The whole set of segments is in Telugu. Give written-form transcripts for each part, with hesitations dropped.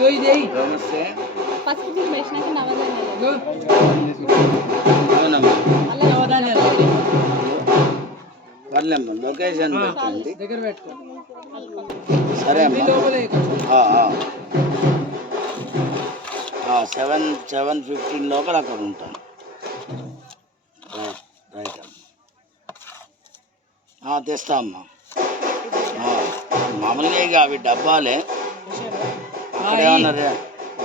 నమస్తే. ఫస్ట్ మీరు వేసినాక నవధాన్యాలు అవునమ్మా, మళ్ళీ నవధాన్యాలు పర్లేమ్మా, లొకేషన్ పెట్టండి. దగ్గర పెట్టుకో. సరే అమ్మా. లోపలే 7:15 లోపల అక్కడ ఉంటాను. రైట్ అమ్మా, తెస్తా అమ్మా. మామూలుగా ఇక అవి డబ్బాలే. అక్కడ ఏమన్నా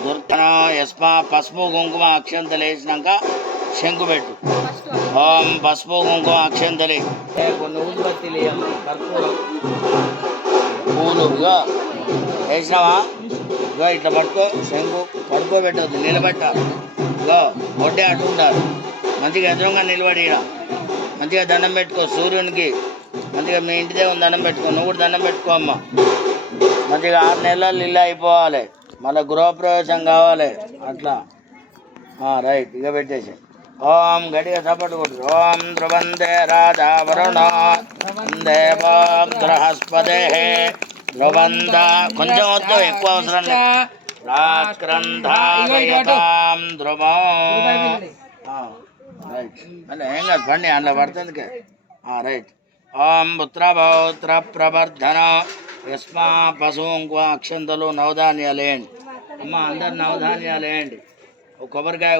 దొరుకుతానో ఎస్మా పసుపు కుంకుమ అక్షంతలు వేసినాక శంకు పెట్టు. ఓం పసుపు కుంకుమ అక్షంతలి కొన్ని ఊదుబత్తిలు కర్పూరం పూలు ఇగో వేసినావా? ఇగో ఇట్లా పట్టుకో, శంకు పడుకోబెట్టవద్దు, నిలబెట్టాలి. ఇగో ఒడ్డే అటు ఉండాలి. మంచిగా ఎదురుగా నిలబడి ఈడ మంచిగా దండం పెట్టుకో సూర్యునికి. మంచిగా మీ ఇంటి దేవుని దండం పెట్టుకో, నువ్వు కూడా దండం పెట్టుకో అమ్మ. మంచిగా 6 నెలలు ఇల్లు అయిపోవాలి, మళ్ళీ గృహప్రవేశం కావాలి అట్లా. రైట్, ఇక పెట్టేసి ఓం గడిగా చప్పట్లు కొట్టు. ఓం ధ్రువందే రాజా వరుణో దేవం బృహస్పతే ధ్రువంత. కొంచెం వద్దు, ఎక్కువ అవసరం లేదు. రాక్రంధాం ధ్రువం. రైట్, అంటే ఏం కాదు, పండి అందులో పడుతుంది. రైట్. ఓం పుత్రపౌత్ర ప్రవర్ధన యస్మా పశువు అక్షంతలు నవధాన్యాలు వేయండి అమ్మ. అందరు నవధాన్యాలు వేయండి. కొబ్బరికాయ